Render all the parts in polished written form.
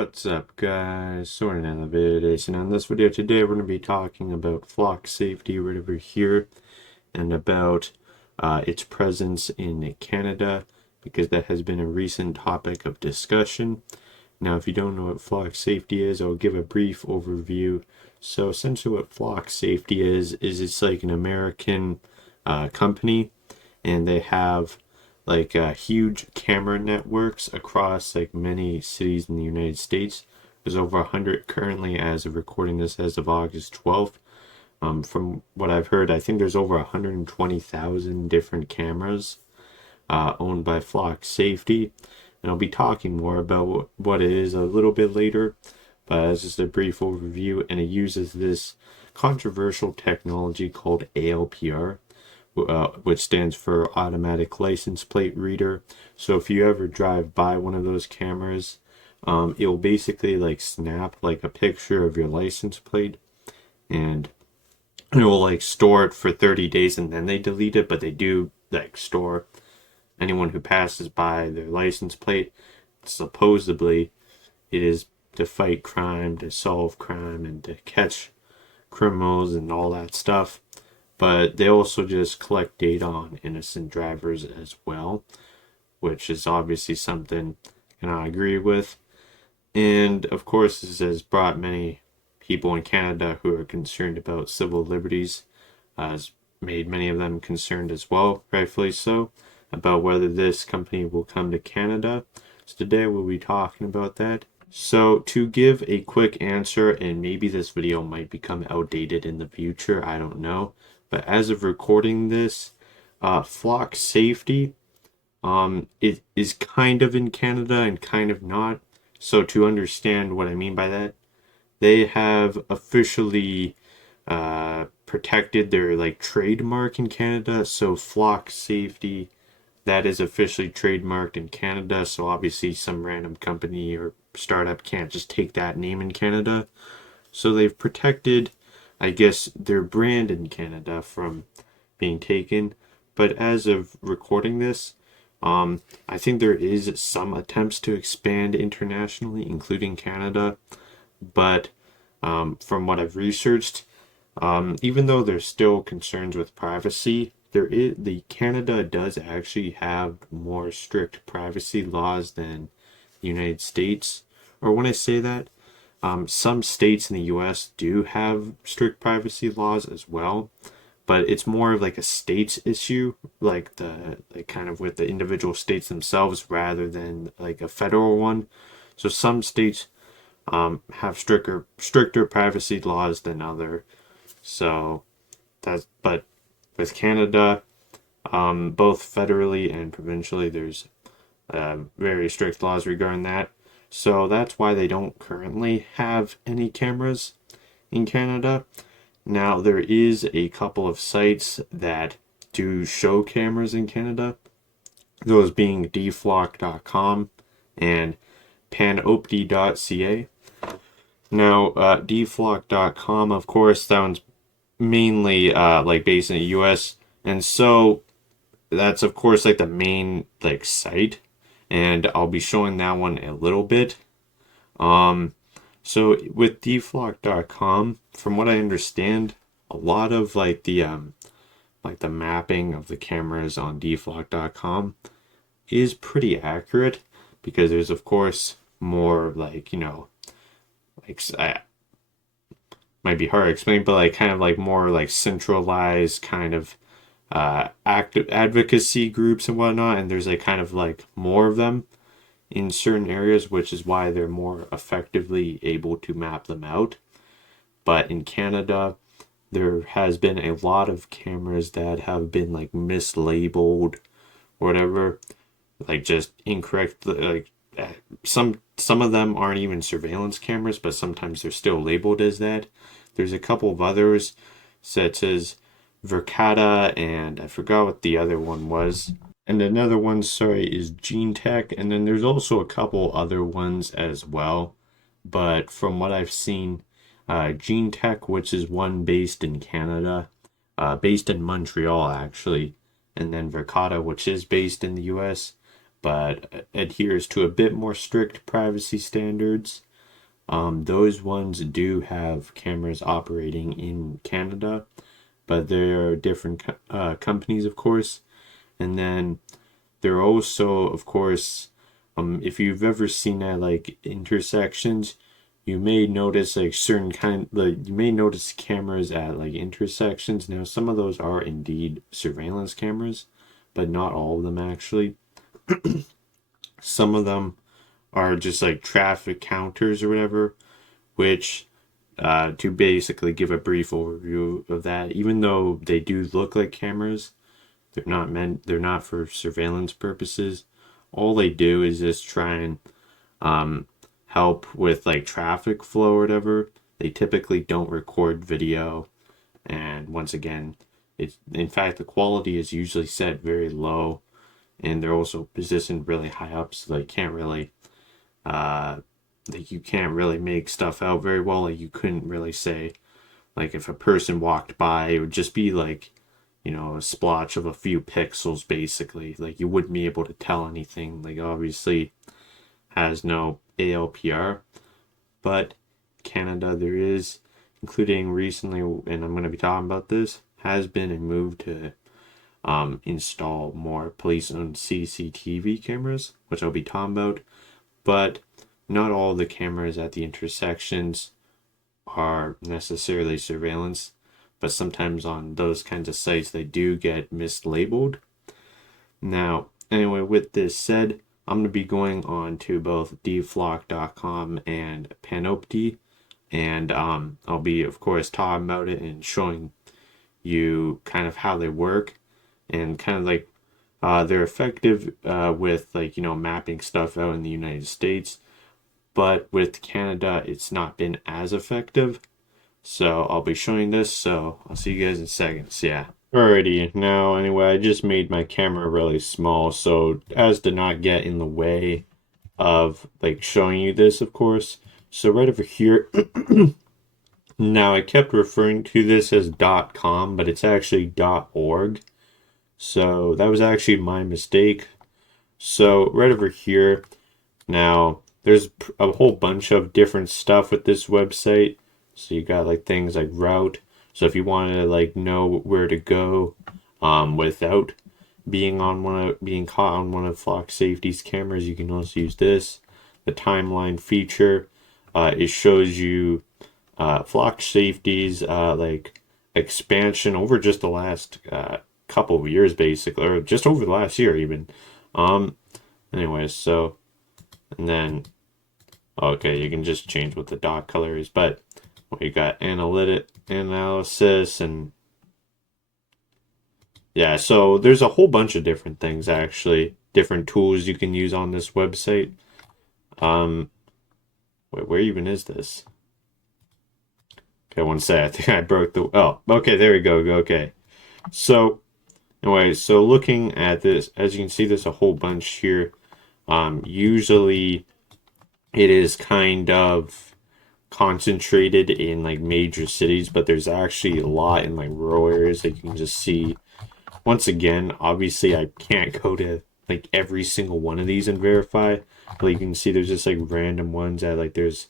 What's up, guys? Sorting Elevators, and on this video today we're going to be talking about flock safety right over here and about its presence in Canada, because that has been a recent topic of discussion. Now, if you don't know what flock safety is, I'll give a brief overview. So essentially what flock safety is it's like an American company, and they have like huge camera networks across like many cities in the United States. There's over 100 currently as of recording this as of August 12th. From what I've heard, I think there's over 120,000 different cameras owned by Flock Safety. And I'll be talking more about what it is a little bit later, but as just a brief overview, and it uses this controversial technology called ALPR, which stands for automatic license plate reader. So if you ever drive by one of those cameras, it will basically like snap like a picture of your license plate, and it will like store it for 30 days and then they delete it, but they do like store anyone who passes by their license plate. Supposedly it is to fight crime, to solve crime, and to catch criminals and all that stuff. But they also just collect data on innocent drivers as well, which is obviously something I agree with. And of course, this has brought many people in Canada who are concerned about civil liberties, has made many of them concerned as well, rightfully so, about whether this company will come to Canada. So today we'll be talking about that. So to give a quick answer, and maybe this video might become outdated in the future, I don't know, but as of recording this, flock safety, it is kind of in Canada and kind of not. So to understand what I mean by that, they have officially protected their like trademark in Canada. So flock safety, that is officially trademarked in Canada. So obviously some random company or startup can't just take that name in Canada. So they've protected, I guess, their brand in Canada from being taken. But as of recording this, I think there is some attempts to expand internationally, including Canada. But from what I've researched, even though there's still concerns with privacy, the Canada does actually have more strict privacy laws than the United States. Or when I say that, some states in the US do have strict privacy laws as well, but it's more of like a states issue, like kind of with the individual states themselves rather than like a federal one. So some states have stricter privacy laws than other. So but with Canada, both federally and provincially, there's very strict laws regarding that. So that's why they don't currently have any cameras in Canada. Now, there is a couple of sites that do show cameras in Canada, those being dflock.com and panopti.ca. Now, dflock.com, of course, that one's mainly like based in the US, and so that's of course like the main like site, and I'll be showing that one a little bit. So with dflock.com, from what I understand, a lot of like the mapping of the cameras on dflock.com is pretty accurate, because there's of course more like, might be hard to explain, but like kind of like more like centralized kind of active advocacy groups and whatnot, and there's like kind of like more of them in certain areas, which is why they're more effectively able to map them out. But in Canada, there has been a lot of cameras that have been like mislabeled or whatever, like just incorrect. Like some of them aren't even surveillance cameras, but sometimes they're still labeled as that. There's a couple of others, such as Verkada, and I forgot what the other one was. And another one, sorry, is Gene Tech. And then there's also a couple other ones as well. But from what I've seen, Gene Tech, which is one based in Canada, based in Montreal actually, and then Verkada, which is based in the US, but adheres to a bit more strict privacy standards. Those ones do have cameras operating in Canada, but there are different companies, of course. And then there are also, of course, if you've ever seen at like intersections, you may notice like you may notice cameras at like intersections. Now, some of those are indeed surveillance cameras, but not all of them actually. Some of them are just like traffic counters or whatever, which to basically give a brief overview of that, even though they do look like cameras, they're not for surveillance purposes. All they do is just try and help with like traffic flow or whatever. They typically don't record video, and once again, it's in fact the quality is usually set very low, and they're also positioned really high up, so they can't really like you can't really make stuff out very well. Like you couldn't really say like if a person walked by, it would just be like, you know, a splotch of a few pixels basically. Like you wouldn't be able to tell anything. Like obviously has no ALPR, but Canada there is, including recently, and I'm going to be talking about this, has been a move to install more police-owned CCTV cameras, which I'll be talking about. But not all the cameras at the intersections are necessarily surveillance, but sometimes on those kinds of sites they do get mislabeled. Now, anyway, with this said, I'm going to be going on to both dflock.com and panopti, and I'll be, of course, talking about it and showing you kind of how they work and kind of like they're effective with like, you know, mapping stuff out in the United States, but with Canada it's not been as effective. So I'll be showing this, so I'll see you guys in seconds. Yeah. Alrighty, now anyway, I just made my camera really small so as to not get in the way of like showing you this, of course. So right over here, now I kept referring to this as .com, but it's actually .org. So that was actually my mistake. So right over here, now there's a whole bunch of different stuff with this website. So you got like things like route. So if you want to like know where to go without being caught on one of Flock Safety's cameras, you can also use this. The timeline feature, it shows you Flock Safety's like expansion over just the last couple of years basically, or just over the last year even. Anyways, so and then okay, you can just change what the dot color is, but we got analysis, and yeah, so there's a whole bunch of different things actually, different tools you can use on this website. Wait, where even is this? Okay, one sec. I think I broke the. Oh, okay, there we go. Okay, so anyway, so looking at this, as you can see, there's a whole bunch here. Usually, it is kind of concentrated in like major cities, but there's actually a lot in like rural areas that you can just see. Once again, obviously I can't go to like every single one of these and verify, but you can see there's just like random ones that like there's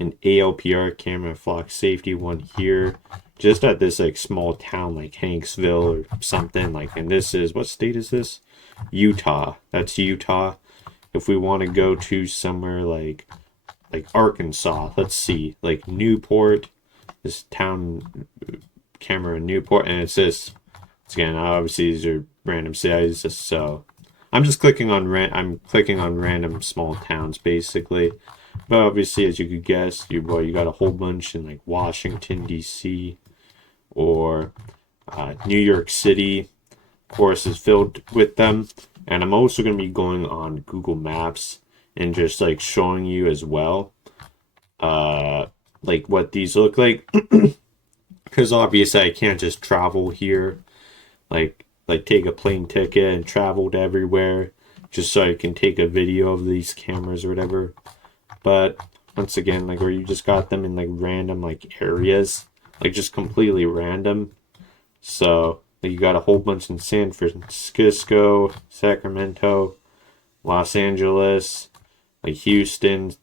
an ALPR camera, Flock Safety one here, just at this like small town like Hanksville or something like, and this is, what state is this? Utah. That's Utah. If we want to go to somewhere like Arkansas, let's see, like Newport, this town camera in Newport, and it's this. Again, obviously these are random sizes, so I'm just clicking on random small towns basically. But obviously, as you could guess, you got a whole bunch in like Washington D.C. or New York City. Of course, is filled with them. And I'm also going to be going on Google Maps and just like showing you as well, like what these look like. Because obviously, I can't just travel here, like take a plane ticket and travel to everywhere just so I can take a video of these cameras or whatever. But once again, like where you just got them in like random like areas, like just completely random. So like, you got a whole bunch in San Francisco, Sacramento, Los Angeles, like Houston,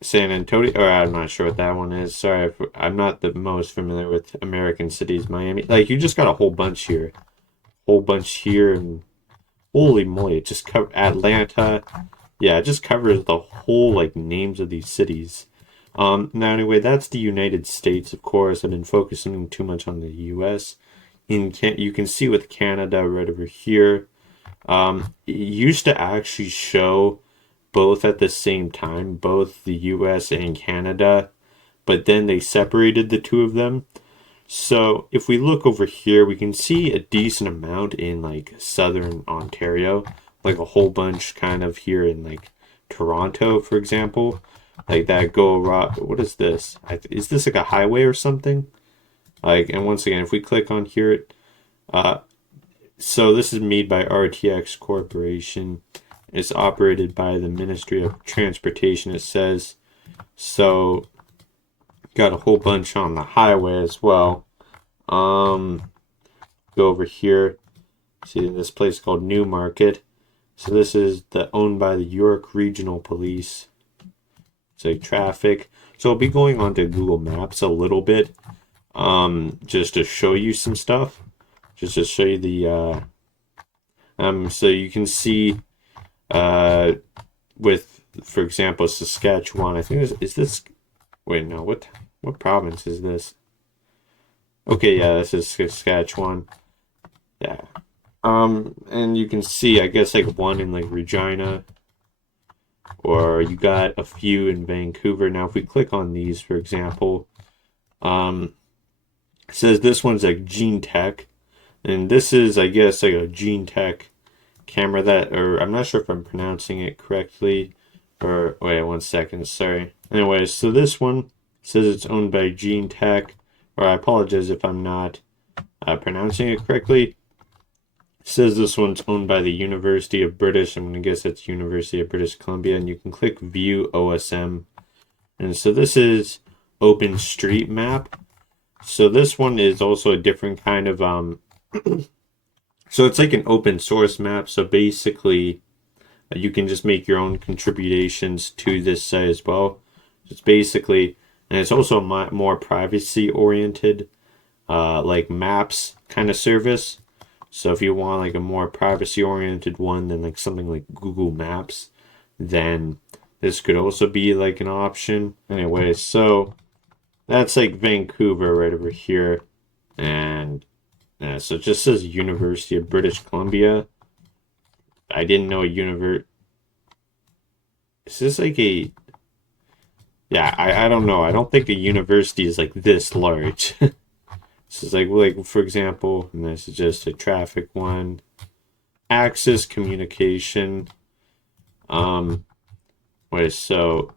San Antonio, or I'm not sure what that one is. Sorry, I'm not the most familiar with American cities. Miami, like, you just got a whole bunch here, and holy moly, it just cover Atlanta. Yeah, it just covers the whole, like, names of these cities. Now anyway, that's the United States, of course. I've been focusing too much on the U.S. You can see with Canada right over here. It used to actually show both at the same time, both the US and Canada, but then they separated the two of them. So if we look over here, we can see a decent amount in like southern Ontario, like a whole bunch kind of here in like Toronto, for example. Like that go around. What is this? Is this like a highway or something? Like, and once again, if we click on here, so this is made by RTX Corporation. It's operated by the Ministry of Transportation, it says. So, got a whole bunch on the highway as well. Go over here. See this place called Newmarket. So this is owned by the York Regional Police. It's like traffic. So I'll be going on to Google Maps a little bit, just to show you some stuff. Just to show you the so you can see with, for example, Saskatchewan. I think is this, wait, no, what province is this? Okay, yeah, this is Saskatchewan. Yeah. And you can see, I guess, like one in like Regina, or you got a few in Vancouver. Now if we click on these, for example, it says this one's like Gene Tech. And this is, I guess, like a Gene Tech camera that, or I'm not sure if I'm pronouncing it correctly, or wait, 1 second, sorry. Anyways, so this one says it's owned by Gene Tech, or I apologize if I'm not pronouncing it correctly. It says this one's owned by the University of British, I'm going to guess that's University of British Columbia, and you can click View OSM. And so this is OpenStreetMap. So this one is also a different kind of so it's like an open source map. So basically, you can just make your own contributions to this site as well. It's basically, and it's also more privacy oriented, like maps kind of service. So if you want like a more privacy oriented one than like something like Google Maps, then this could also be like an option. Anyway, so that's like Vancouver right over here. And yeah, so it just says University of British Columbia. I didn't know Is this like a... Yeah, I don't know. I don't think a university is like this large. This is like for example, and this is just a traffic one. Access communication. Wait, so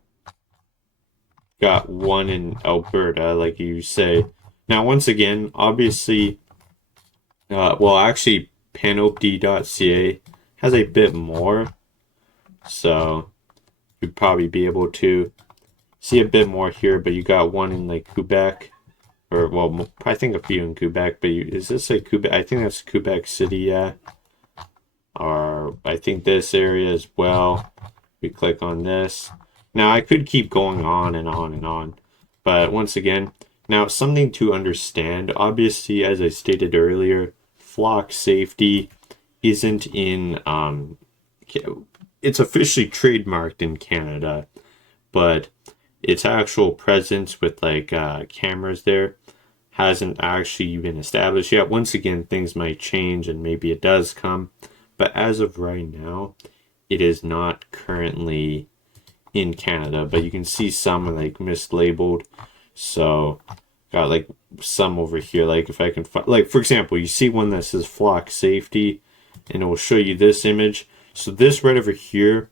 got one in Alberta, like you say. Now, once again, obviously, well, actually, panopti.ca has a bit more, so you'd probably be able to see a bit more here, but you got one in like Quebec, or well, I think a few in Quebec, but is this like Quebec? I think that's Quebec City, yeah. Or I think this area as well. We click on this. Now, I could keep going on and on and on, but once again, now something to understand, obviously, as I stated earlier, flock safety isn't in, it's officially trademarked in Canada, but its actual presence with like cameras there hasn't actually been established yet. Once again, things might change and maybe it does come, but as of right now, it is not currently in Canada, but you can see some like mislabeled. So got like some over here, like if I can find, like for example, you see one that says flock safety, and it will show you this image. So this right over here,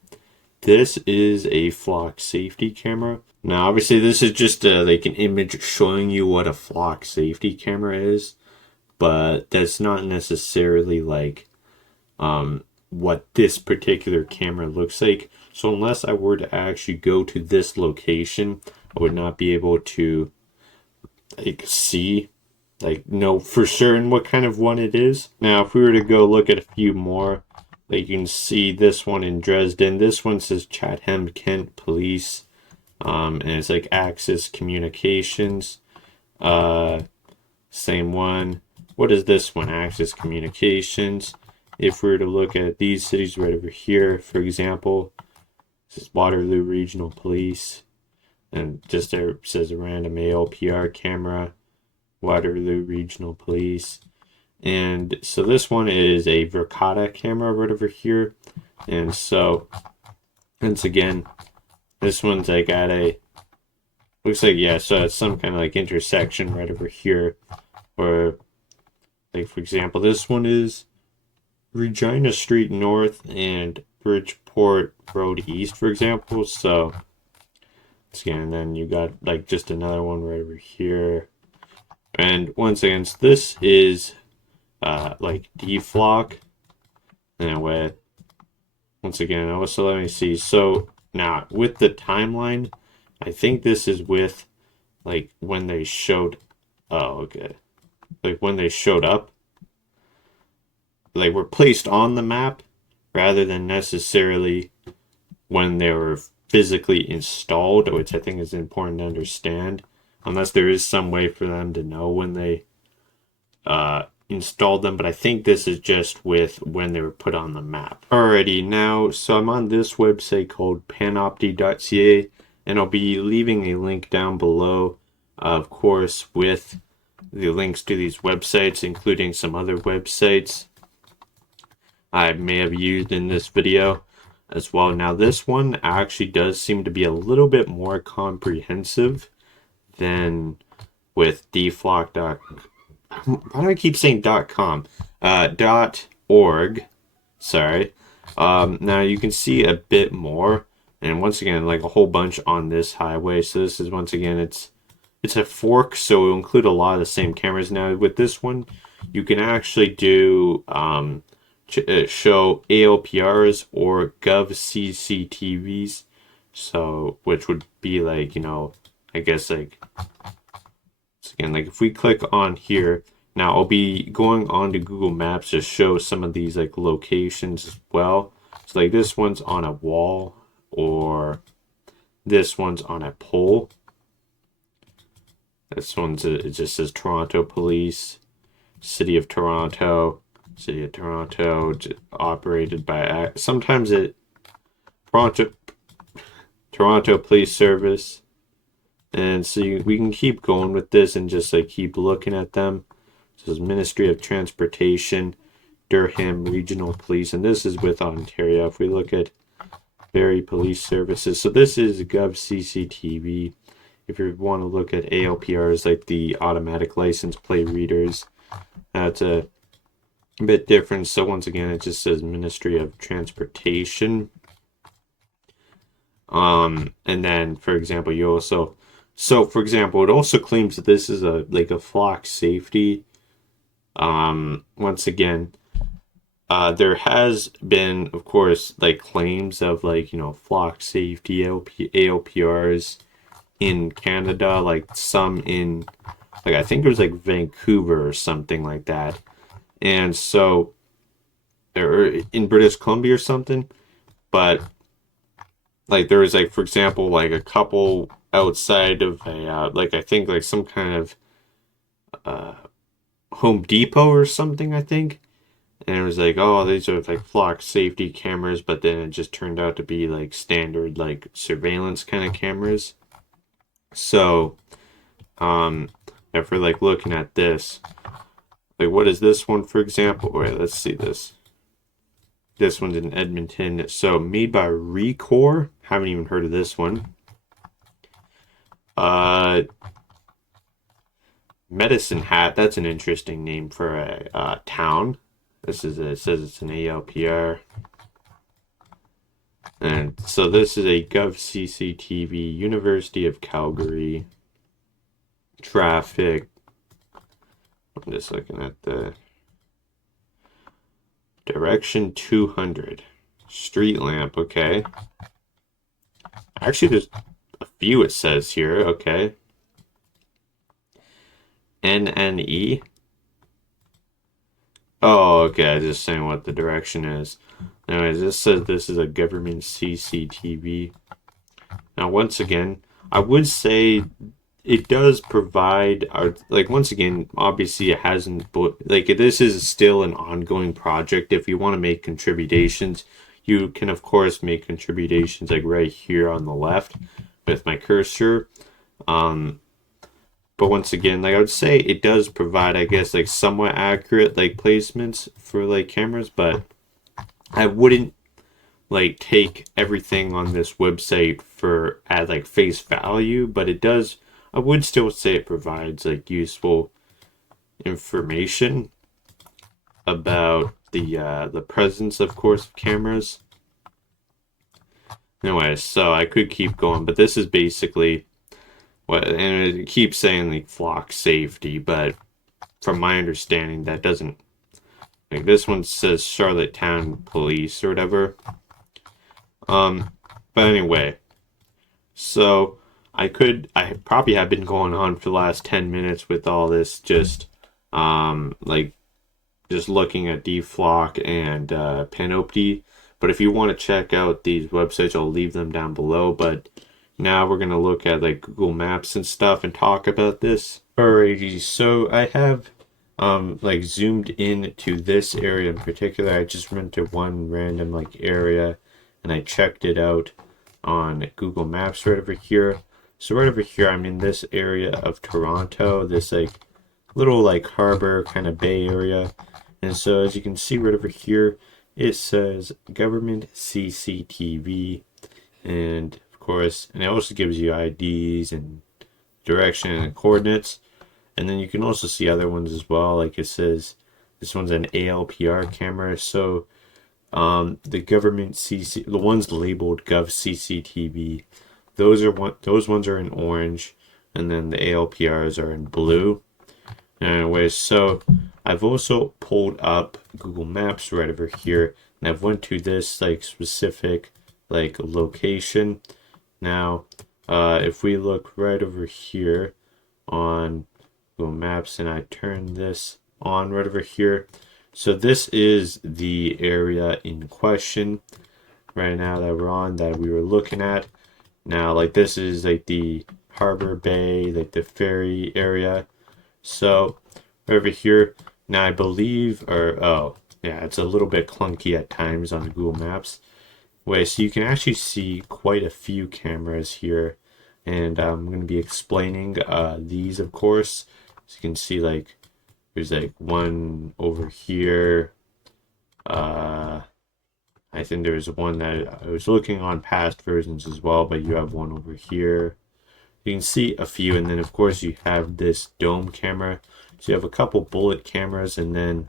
this is a flock safety camera. Now obviously this is just like an image showing you what a flock safety camera is, but that's not necessarily like what this particular camera looks like. So unless I were to actually go to this location, I would not be able to like see, like know for certain what kind of one it is. Now if we were to go look at a few more, Like you can see this one in Dresden. This one says Chatham Kent Police. And it's like Axis Communications. Same one. What is this one? Axis Communications. If we were to look at these cities right over here, for example, this is Waterloo Regional Police. And just there it says a random ALPR camera, Waterloo Regional Police. And so this one is a Verkada camera right over here. And so, once again, this one's like at a, looks like, yeah, so it's some kind of like intersection right over here. Or, like, for example, this one is Regina Street North and Bridgeport Road East, for example. So, again, then you got like just another one right over here. And once again, so this is like deflock. Anyway, once again, also let me see. So now with the timeline, I think this is with like when they showed. Oh, okay. Like when they showed up, like were placed on the map rather than necessarily when they were physically installed, which I think is important to understand, unless there is some way for them to know when they installed them. But I think this is just with when they were put on the map. Alrighty, now, so I'm on this website called panopti.ca, and I'll be leaving a link down below, of course, with the links to these websites, including some other websites I may have used in this video as well. Now, this one actually does seem to be a little bit more comprehensive than with dflock.com. Why do I keep saying .com? .org. Sorry. Now you can see a bit more, and once again, like a whole bunch on this highway. So this is, once again, it's a fork, so it'll include a lot of the same cameras. Now with this one, you can actually do show ALPRs or Gov CCTVs. So which would be like, you know, I guess like, again, like if we click on here, now I'll be going on to Google Maps to show some of these like locations as well. So like this one's on a wall, or this one's on a pole. This one's, it just says Toronto Police, City of Toronto, operated by, sometimes it, Toronto Police Service. And so we can keep going with this and just like keep looking at them. This is Ministry of Transportation, Durham Regional Police, and this is with Ontario. If we look at Barrie Police Services, so this is Gov CCTV. If you want to look at ALPRs, like the automatic license plate readers, that's a bit different. So once again, it just says Ministry of Transportation. And then, for example, you also, so for example, it also claims that this is a like a flock safety. Once again, there has been, of course, like claims of like, you know, flock safety ALPRs in Canada, like some in, like I think it was like Vancouver or something like that, and so, or in British Columbia or something. But like there was like, for example, like a couple outside of a like I think like some kind of Home Depot or something, I think. And it was like, oh, these are like flock safety cameras, but then it just turned out to be like standard like surveillance kind of cameras. So if we're like looking at this, like what is this one, for example? Wait, let's see this. This one's in Edmonton. So made by Recor. Haven't even heard of this one. Medicine Hat. That's an interesting name for a town. This is it says it's an ALPR. And so this is a Gov CCTV, University of Calgary. Traffic. I'm just looking at the direction 200. Street lamp, okay. Actually, there's a few it says here, okay. NNE. Oh, okay, just saying what the direction is. Anyways, this says this is a government CCTV. Now, once again, I would say it does provide like, once again, obviously it hasn't, but like, this is still an ongoing project. If you want to make contributions, you can of course make contributions like right here on the left with my cursor. But once again, like, I would say it does provide, I guess, like somewhat accurate like placements for like cameras, but I wouldn't like take everything on this website for at like face value, but it does, I would still say it provides like useful information about the presence, of course, of cameras. Anyway, so I could keep going, but this is basically what, and it keeps saying like flock safety, but from my understanding, that doesn't, like, this one says Charlottetown Police or whatever. But anyway, so I probably have been going on for the last 10 minutes with all this, just like just looking at DFlock and Panopti. But if you want to check out these websites, I'll leave them down below. But now we're gonna look at like Google Maps and stuff and talk about this. Alrighty, so I have like zoomed in to this area in particular. I just went to one random like area and I checked it out on Google Maps right over here. So right over here, I'm in this area of Toronto, this like little like harbor kind of bay area. And so as you can see right over here, it says government CCTV, and of course, and it also gives you IDs and direction and coordinates. And then you can also see other ones as well. Like it says, this one's an ALPR camera. So the government the ones labeled Gov CCTV, those ones are in orange, and then the ALPRs are in blue. Anyway, so I've also pulled up Google Maps right over here, and I've went to this like specific like location. Now, if we look right over here on Google Maps, and I turn this on right over here, so this is the area in question right now that we're on, that we were looking at. Now, like, this is like the harbor bay, like the ferry area. So over here, now I believe, or oh yeah, it's a little bit clunky at times on Google Maps. Wait, so you can actually see quite a few cameras here, and I'm going to be explaining these, of course. So you can see like there's like one over here. I think there's one that I was looking on past versions as well, but you have one over here. You can see a few, and then of course you have this dome camera. So you have a couple bullet cameras and then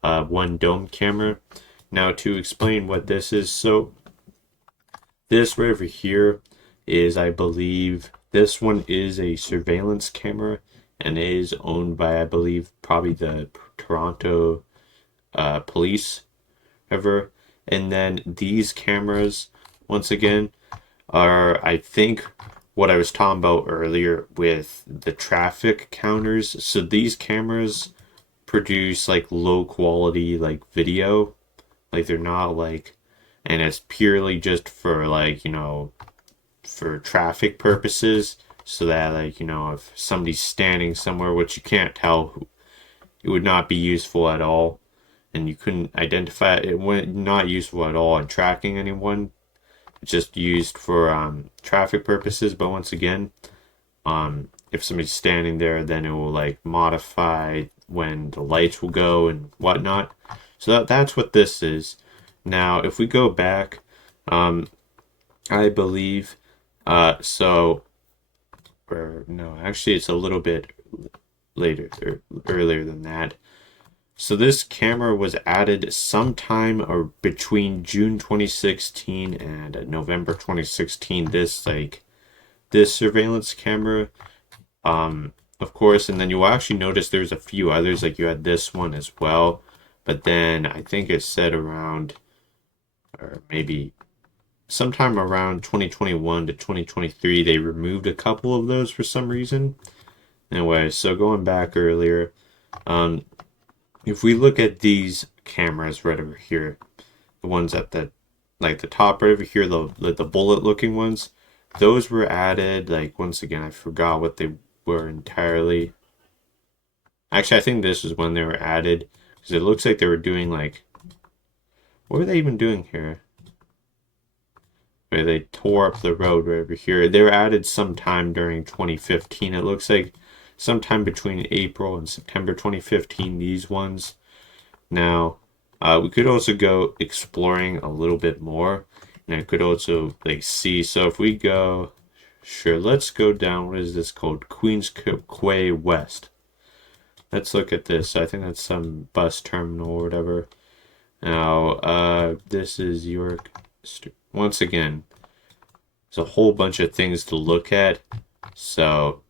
one dome camera. Now to explain what this is, so this right over here is, I believe, this one is a surveillance camera and is owned by, I believe, probably the Toronto police ever. And then these cameras, once again, are, I think, what I was talking about earlier with the traffic counters. So these cameras produce like low quality like video, like they're not like, and it's purely just for like, you know, for traffic purposes, so that like, you know, if somebody's standing somewhere, which you can't tell, it would not be useful at all, and you couldn't identify it. It would not useful at all in tracking anyone. It's just used for traffic purposes. But once again, if somebody's standing there, then it will like modify when the lights will go and whatnot. So that's what this is. Now, if we go back, I believe, so, or no, actually, it's a little bit later or earlier than that. So this camera was added sometime or between June 2016 and November 2016. This surveillance camera, of course, and then you'll actually notice there's a few others, like you had this one as well. But then I think it said around, or maybe sometime around 2021 to 2023, they removed a couple of those for some reason. Anyway, so going back earlier, if we look at these cameras right over here, the ones at the like the top right over here, the bullet looking ones, those were added. Like once again, I forgot what they were entirely. Actually, I think this is when they were added because it looks like they were doing like, what were they even doing here? Where they tore up the road right over here. They were added sometime during 2015. It looks like sometime between April and September 2015. These ones. Now, we could also go exploring a little bit more, and I could also like see. So if we go, sure, let's go down. What is this called? Queens Quay West. Let's look at this. I think that's some bus terminal or whatever. Now, this is York. Once again, there's a whole bunch of things to look at. So,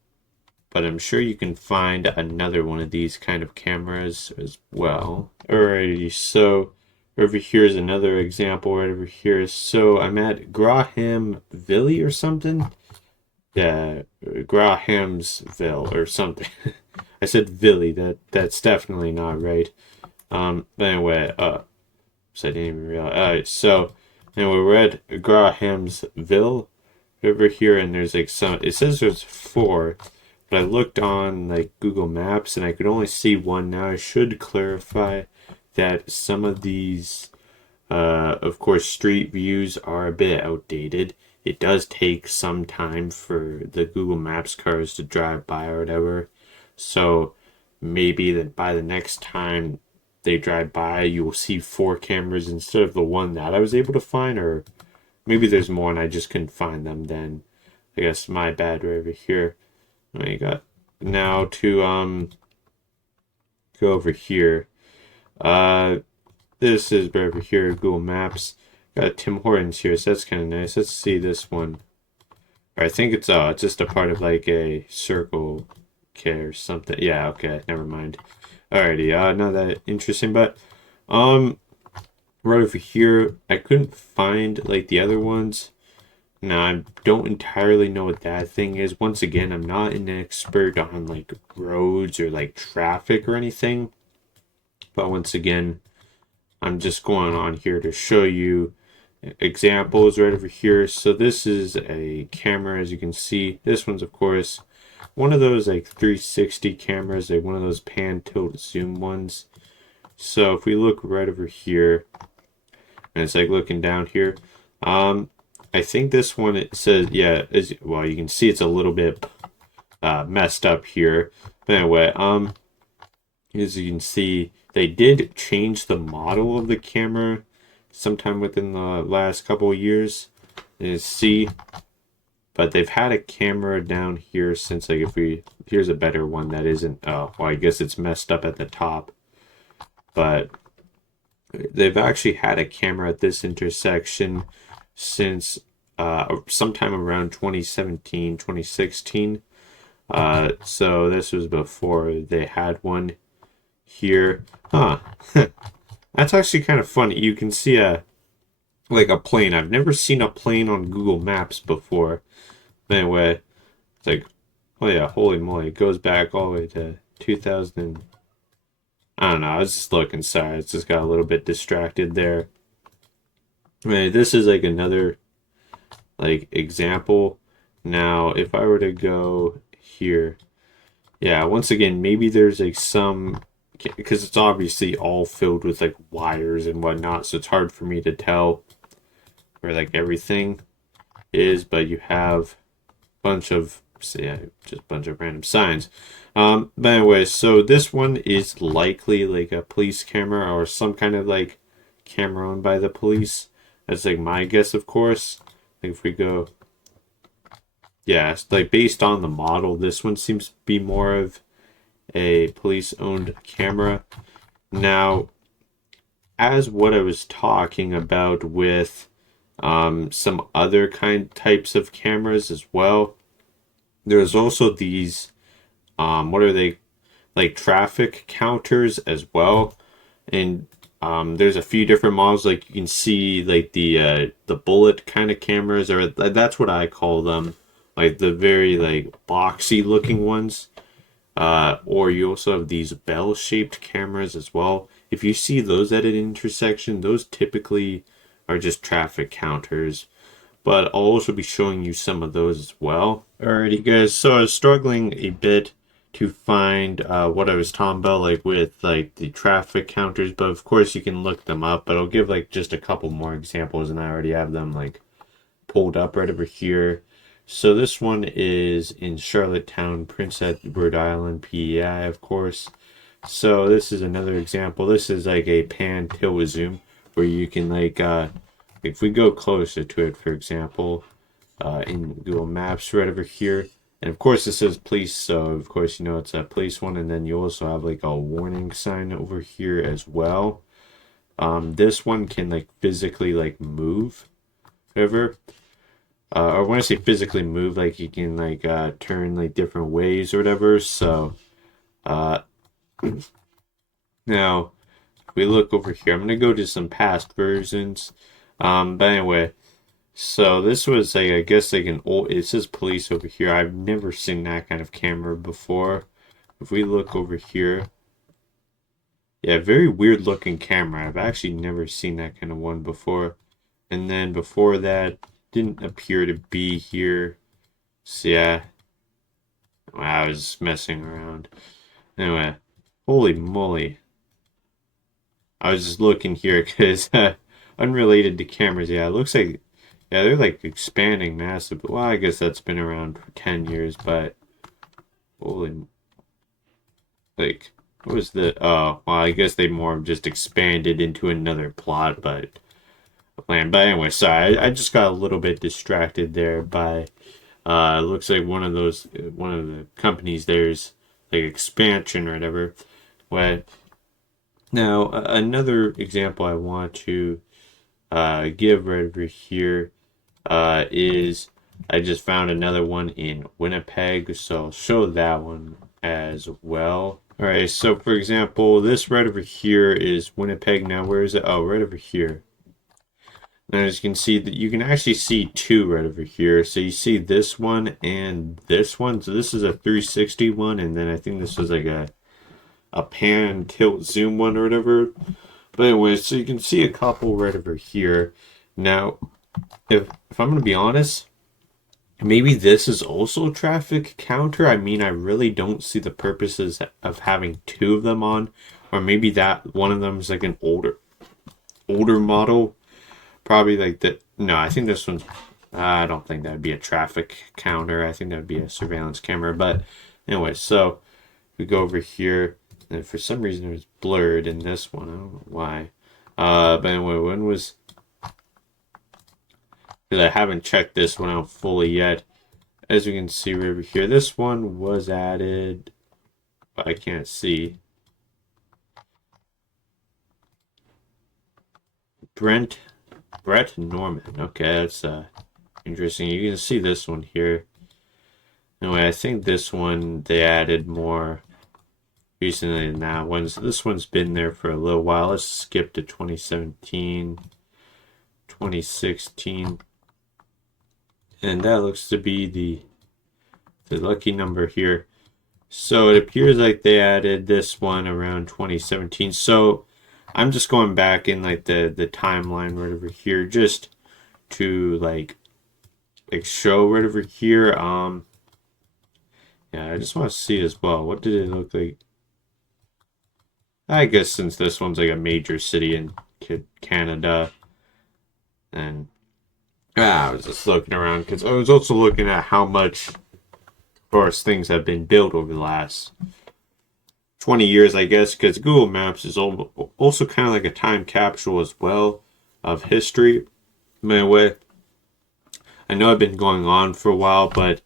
but I'm sure you can find another one of these kind of cameras as well. Alrighty, so over here is another example right over here. So I'm at Grahamville or something. Yeah, Grahamsville or something. I said Villy. That's definitely not right. But anyway, so I didn't even realize. Alright, so anyway, we're at Grahamsville over here, and there's like some. It says there's 4, but I looked on like Google Maps, and I could only see 1. Now I should clarify that some of these, of course, street views are a bit outdated. It does take some time for the Google Maps cars to drive by or whatever. So maybe that by the next time they drive by, you will see 4 cameras instead of the 1 that I was able to find, or maybe there's more and I just couldn't find them then. I guess my bad right over here. What you got? Now to go over here. This is right over here, Google Maps. Got Tim Hortons here, so that's kind of nice. Let's see this one. I think it's just a part of like a Circle K or something. Yeah, okay, never mind. Alrighty, not that interesting, but right over here, I couldn't find like the other ones. Now I don't entirely know what that thing is. Once again, I'm not an expert on like roads or like traffic or anything. But once again, I'm just going on here to show you examples right over here. So this is a camera, as you can see. This one's of course one of those like 360 cameras, like one of those pan, tilt, zoom ones. So if we look right over here, and it's like looking down here, I think this one, it says, yeah, as well, you can see it's a little bit messed up here. But anyway, as you can see, they did change the model of the camera sometime within the last couple of years. You see, but they've had a camera down here since, like, here's a better one that isn't, oh, well, I guess it's messed up at the top. But they've actually had a camera at this intersection since sometime around 2017, 2016. So this was before they had one here. Huh. That's actually kind of funny. You can see like a plane. I've never seen a plane on Google Maps before. Anyway, it's like, oh yeah, holy moly. It goes back all the way to 2000. I don't know. I was just looking. Sorry. It's just got a little bit distracted there. Anyway, this is like another like example. Now, if I were to go here, yeah, once again, maybe there's like some, because it's obviously all filled with like wires and whatnot, so it's hard for me to tell where like everything is, but you have a bunch of, yeah, just a bunch of random signs. But anyway, so this one is likely like a police camera or some kind of like camera owned by the police. That's like my guess, of course. Like if we go, yeah, it's like based on the model, this one seems to be more of a police-owned camera. Now, as what I was talking about with some other types of cameras as well, there's also these, what are they, like traffic counters as well. And there's a few different models, like you can see like the bullet kind of cameras, or that's what I call them, like the very like boxy looking ones. Or you also have these bell-shaped cameras as well. if you see those at an intersection, those typically are just traffic counters. But I'll also be showing you some of those as well. Alrighty guys, so I was struggling a bit to find what I was talking about, like with like the traffic counters, but of course you can look them up, but I'll give like just a couple more examples, and I already have them like pulled up right over here. So this one is in Charlottetown, Prince Edward Island, PEI, of course. So this is another example. This is like a pan tilt zoom where you can like if we go closer to it, for example, in Google Maps right over here, and of course it says police, so of course you know it's a police one, and then you also have like a warning sign over here as well. This one can like physically like move, whatever. Or when I say physically move, like you can like turn like different ways or whatever. So now if we look over here, I'm gonna go to some past versions. But anyway, so this was like, I guess like an old, it says police over here. I've never seen that kind of camera before. If we look over here, yeah, very weird looking camera. I've actually never seen that kind of one before. And then before that, didn't appear to be here. So yeah, I was messing around. Anyway, holy moly. I was just looking here because unrelated to cameras, yeah, it looks like, yeah, they're like expanding massively. Well, I guess that's been around for 10 years, but holy, like, what was the, oh, well, I guess they more just expanded into another plot, but anyway, sorry, I just got a little bit distracted there by, it looks like one of the companies there's like expansion or whatever. But now another example I want to give right over here is I just found another one in Winnipeg, so I'll show that one as well. Alright, so for example, this right over here is Winnipeg. Now where is it? Oh, right over here. And as you can see, that you can actually see two right over here. So you see this one and this one. So this is a 360 one, and then I think this was like a pan tilt zoom one or whatever. But anyway, so you can see a couple right over here. Now, if I'm gonna be honest, maybe this is also a traffic counter. I mean, I really don't see the purposes of having two of them on, or maybe that one of them is like an older model. Probably like that. No, I think this one's, I don't think that would be a traffic counter. I think that would be a surveillance camera. But anyway, so we go over here, and for some reason it was blurred in this one. I don't know why. But anyway, when was, because I haven't checked this one out fully yet. As you can see right over here, this one was added, but I can't see. Brett Norman. Okay, that's interesting. You can see this one here. Anyway, I think this one they added more recently than that one. So this one's been there for a little while. Let's skip to 2017, 2016. And that looks to be the lucky number here. So it appears like they added this one around 2017. So I'm just going back in like the timeline right over here just to like show right over here. Yeah, I just want to see as well. What did it look like? I guess since this one's like a major city in Canada, and I was just looking around because I was also looking at how much, of course, things have been built over the last 20 years, I guess, because Google Maps is also kind of like a time capsule as well of history. Anyway, I know I've been going on for a while, but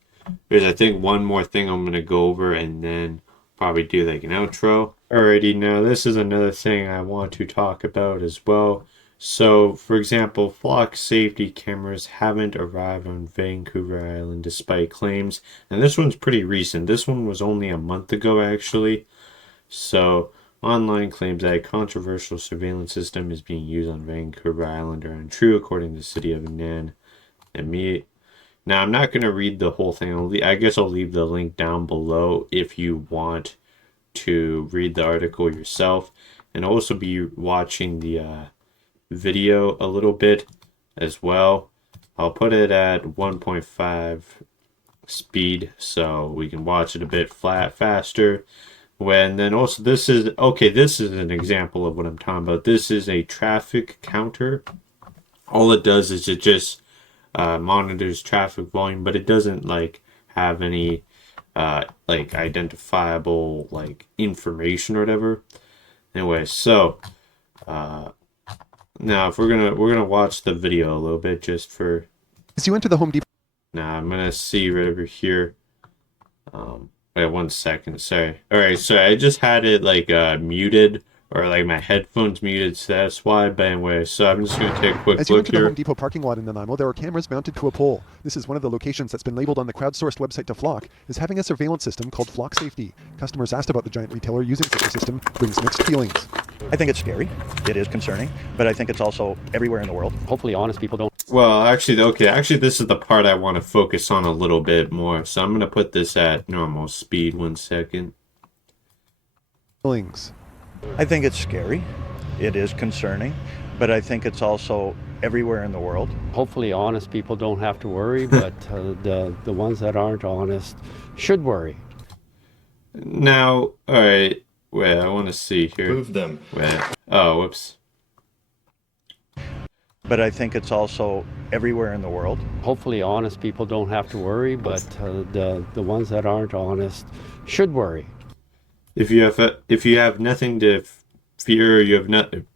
there's, I think, one more thing I'm going to go over and then probably do like an outro. Alrighty, now this is another thing I want to talk about as well. So, for example, flock safety cameras haven't arrived on Vancouver Island despite claims. And this one's pretty recent. This one was only a month ago, actually. So, online claims that a controversial surveillance system is being used on Vancouver Island are untrue, according to the city of Nan. Now, I'm not going to read the whole thing. I guess I'll leave the link down below if you want to read the article yourself. and also be watching the video a little bit as well. I'll put it at 1.5 speed so we can watch it a bit faster. When then also this is an example of what I'm talking about. This is a traffic counter. All it does is it just monitors traffic volume, but it doesn't like have any like identifiable like information or whatever. Anyway, so now if we're gonna watch the video a little bit just for as you enter the Home Depot. Now I'm gonna see right over here. Wait 1 second. Sorry. All right. Sorry. I just had it like muted or like my headphones muted, so that's why. But anyway, so I'm just gonna take a quick As you look enter the here. Home Depot parking lot in Nanaimo, there are cameras mounted to a pole. This is one of the locations that's been labeled on the crowdsourced website to Flock as having a surveillance system called Flock Safety. Customers asked about the giant retailer using such a system brings mixed feelings. I think it's scary. It is concerning, but I think it's also everywhere in the world. Hopefully honest people don't. Well, actually, this is the part I want to focus on a little bit more. So I'm gonna put this at normal speed. 1 second. Feelings. I think it's scary. It is concerning, but I think it's also everywhere in the world. Hopefully honest people don't have to worry, but the ones that aren't honest should worry. Now, all right. Wait, I want to see here. Prove them. Wait. Oh, whoops. But I think it's also everywhere in the world. Hopefully honest people don't have to worry, but the ones that aren't honest should worry. If you have nothing to fear, you have nothing.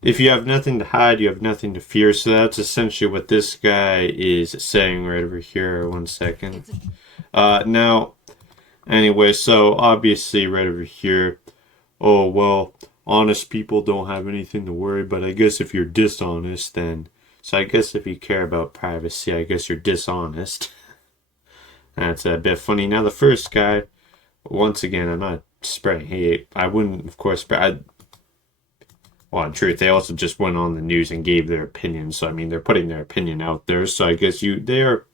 If you have nothing to hide, you have nothing to fear. So that's essentially what this guy is saying right over here. 1 second. Now, anyway, so obviously right over here. Oh well, honest people don't have anything to worry. But I guess if you're dishonest, then so I guess if you care about privacy, I guess you're dishonest. That's a bit funny. Now the first guy, once again, I'm not spreading hate. I wouldn't, of course, spread. Well, in truth, they also just went on the news and gave their opinion. So I mean, they're putting their opinion out there. So I guess they're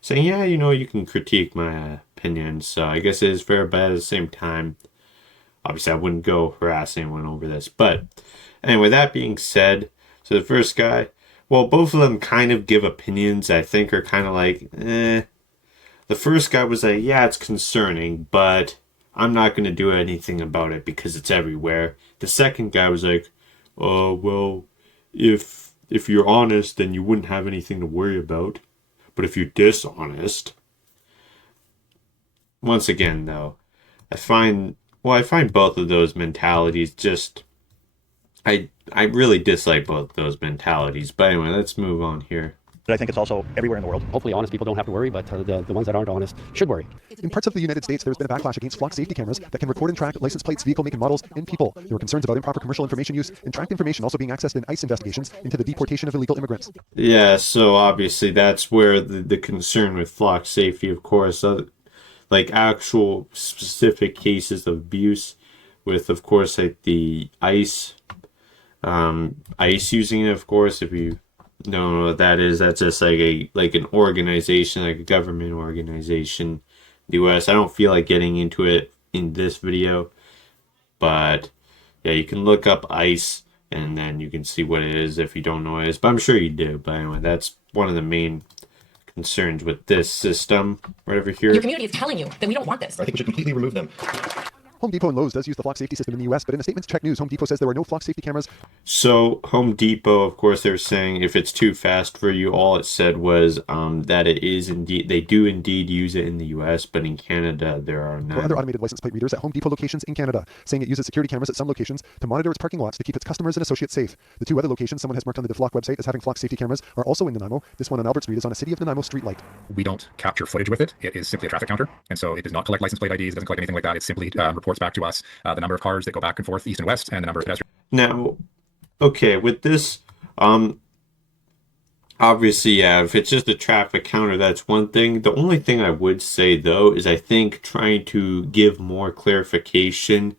saying, yeah, you can critique my opinion. So I guess it is fair, but at the same time, obviously, I wouldn't go harass anyone over this. But anyway, that being said, so the first guy, well, both of them kind of give opinions. I think are kind of like, eh. The first guy was like, yeah, it's concerning, but I'm not going to do anything about it because it's everywhere. The second guy was like, well, if you're honest, then you wouldn't have anything to worry about. But if you're dishonest, once again, though, I find both of those mentalities just, I really dislike both of those mentalities. But anyway, let's move on here. But I think it's also everywhere in the world. Hopefully honest people don't have to worry, but the ones that aren't honest should worry. In parts of the United States, there's been a backlash against Flock safety cameras that can record and track license plates, vehicle make and models, and people. There were concerns about improper commercial information use and tracked information also being accessed in ICE investigations into the deportation of illegal immigrants. Yeah, so obviously that's where the concern with Flock safety, of course, like actual specific cases of abuse with, of course, like the ICE using it, of course, if you don't know what that is, that's just like an organization, like a government organization in the US. I don't feel like getting into it in this video, but yeah, you can look up ICE and then you can see what it is if you don't know what it is, but I'm sure you do. But anyway, that's one of the main concerns with this system right over here. Your community is telling you that we don't want this. I think we should completely remove them. Home Depot and Lowe's does use the Flock safety system in the US, but in a statement to Check News, Home Depot says there are no Flock safety cameras. So Home Depot, of course, they're saying if it's too fast for you, all it said was that it is indeed, they do indeed use it in the US, but in Canada there are Or none. other automated license plate readers at Home Depot locations in Canada, saying it uses security cameras at some locations to monitor its parking lots to keep its customers and associates safe. The two other locations someone has marked on the Flock website as having Flock safety cameras are also in Nanaimo. This one on Albert Street is on a City of Nanaimo street light. We don't capture footage with it. It is simply a traffic counter. And so it does not collect license plate IDs. It doesn't collect anything like that. It simply reports back to us the number of cars that go back and forth east and west and the number of pedestrians. Now, okay, with this, obviously, yeah, if it's just a traffic counter, that's one thing. The only thing I would say, though, is I think trying to give more clarification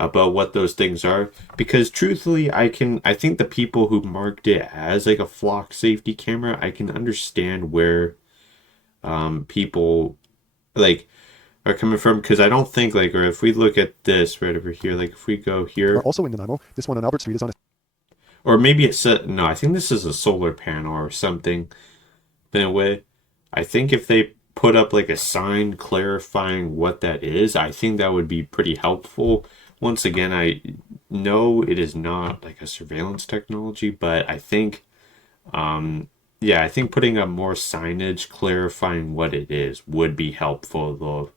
about what those things are, because truthfully, I think the people who marked it as like a Flock safety camera, I can understand where people like are coming from, because I don't think, like, or if we look at this right over here, like if we go here, Are also in Nanaimo. This one on Albert Street is on a or maybe it's a, no, I think this is a solar panel or something in a way. I think if they put up like a sign clarifying what that is, I think that would be pretty helpful. Once again, I know it is not like a surveillance technology, but I think, yeah, I think putting up more signage clarifying what it is would be helpful, though,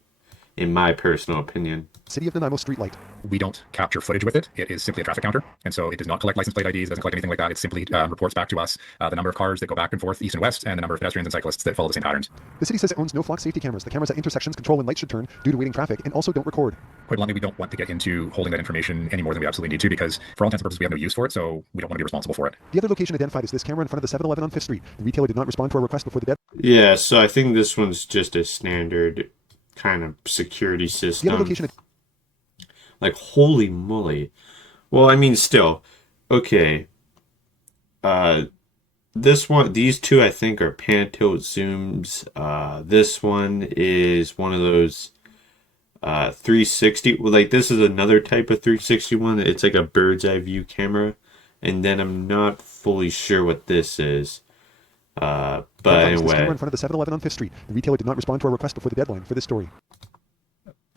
in my personal opinion. City of Nanaimo streetlight. We don't capture footage with it. It is simply a traffic counter, and so it does not collect license plate IDs, doesn't collect anything like that. It simply reports back to us the number of cars that go back and forth east and west, and the number of pedestrians and cyclists that follow the same patterns. The city says it owns no flock safety cameras. The cameras at intersections control when lights should turn due to waiting traffic and also don't record. Quite bluntly, we don't want to get into holding that information any more than we absolutely need to, because for all intents and purposes, we have no use for it, so we don't want to be responsible for it. The other location identified is this camera in front of the 7-Eleven on 5th Street. The retailer did not respond to our request before the deadline. Yeah, so I think this one's just a standard kind of security The system. other location Like, holy moly. Well, I mean, still, okay. This one, these two, I think, are pan-tilt zooms. This one is one of those 360. Like, this is another type of 360 one. It's like a bird's eye view camera. And then I'm not fully sure what this is. But This anyway, camera in front of the 7-Eleven on 5th Street. The retailer did not respond to our request before the deadline for this story.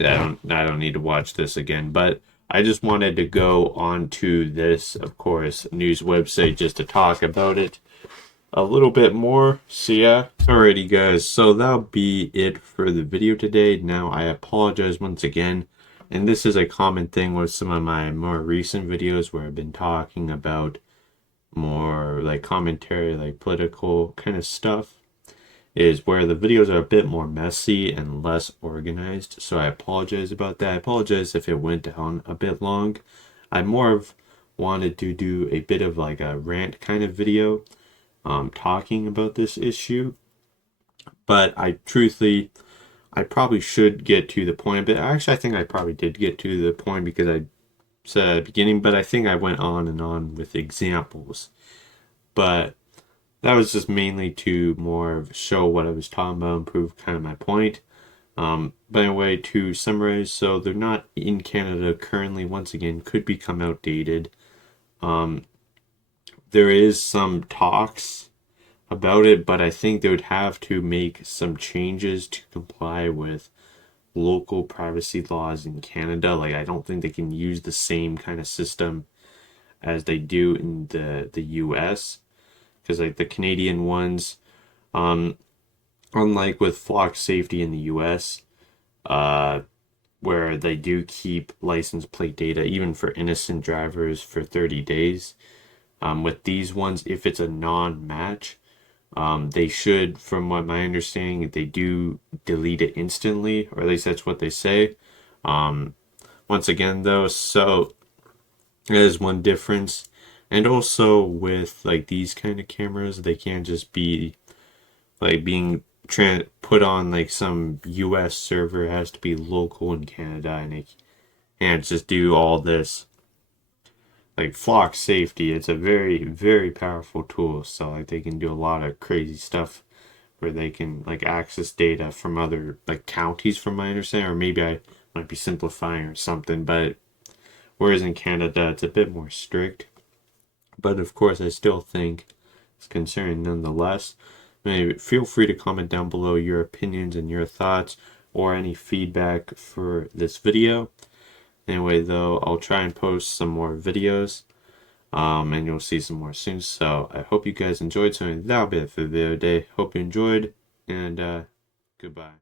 I don't need to watch this again, but I just wanted to go on to this, of course, news website just to talk about it a little bit more. So yeah, alrighty guys, so that'll be it for the video today. Now I apologize once again, and this is a common thing with some of my more recent videos where I've been talking about more like commentary, like political kind of stuff, is where the videos are a bit more messy and less organized. So I apologize about that. I apologize if it went on a bit long. I more of wanted to do a bit of like a rant kind of video talking about this issue. But I probably should get to the point. But actually, I think I probably did get to the point because I said at the beginning, but I think I went on and on with examples. But that was just mainly to more of show what I was talking about and prove kind of my point. But anyway, to summarize, so they're not in Canada currently. Once again, could become outdated. There is some talks about it, but I think they would have to make some changes to comply with local privacy laws in Canada. Like, I don't think they can use the same kind of system as they do in the US. Because like the Canadian ones, unlike with flock safety in the US, where they do keep license plate data even for innocent drivers for 30 days, with these ones, if it's a non-match, they should, from what my understanding, they do delete it instantly, or at least that's what they say. Once again though, so there's one difference. And also with like these kind of cameras, they can't just be like being put on like some US server. It has to be local in Canada, and they can't just do all this. Like flock safety, it's a very, very powerful tool. So like they can do a lot of crazy stuff where they can like access data from other like counties, from my understanding, or maybe I might be simplifying or something. But whereas in Canada, it's a bit more strict. But of course, I still think it's concerning nonetheless. Maybe feel free to comment down below your opinions and your thoughts or any feedback for this video. Anyway, though, I'll try and post some more videos, and you'll see some more soon. So I hope you guys enjoyed. So that'll be it for the video today. Hope you enjoyed, and goodbye.